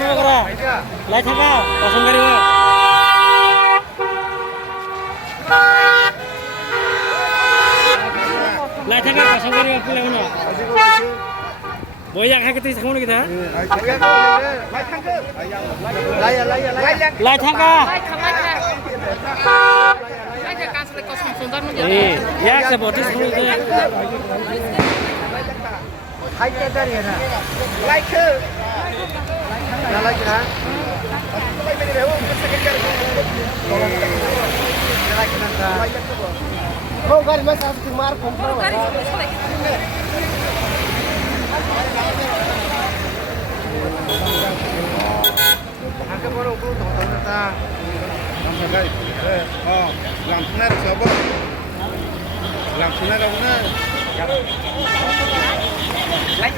बुबकरा लाई थाका पसंद करिब लाई थाका पसंद करिब पुले मन बया खाके तुई थाउन किथा लाई थाका याक से बोटिस खुल दे हाई के दारी है ना लाइक ना लाइक ना लाइक मेरे वो सेकंड कर लाइक ना हो गाड़ी में साथ मार फोन पर आके बरो ऊपर तो होता हम गई लामसुना सब लामसुना रहना लाइक